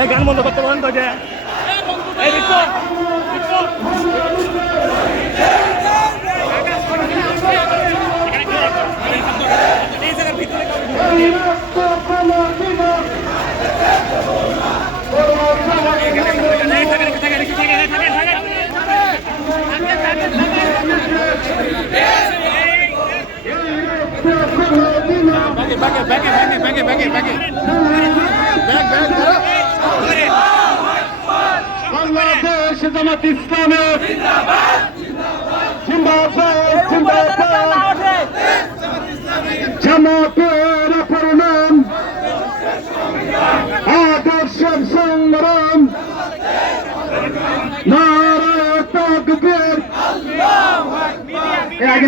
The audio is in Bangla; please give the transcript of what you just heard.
এই গান বন্ধ করতে পারেন তো যে এই Yeah. ব্যাগে ব্যাগে ব্যাগে ব্যাগে ব্যাগে ব্যাগে ব্যাগে ব্যাগ ব্যাগ বাংলাদেশ জামাত ইসলামে জিন্দাবাদ জিন্দাবাদ। জামাতের প্রণাম আদর্শের সংগ্রাম। নারা তকবীর। আল্লাহু আকবার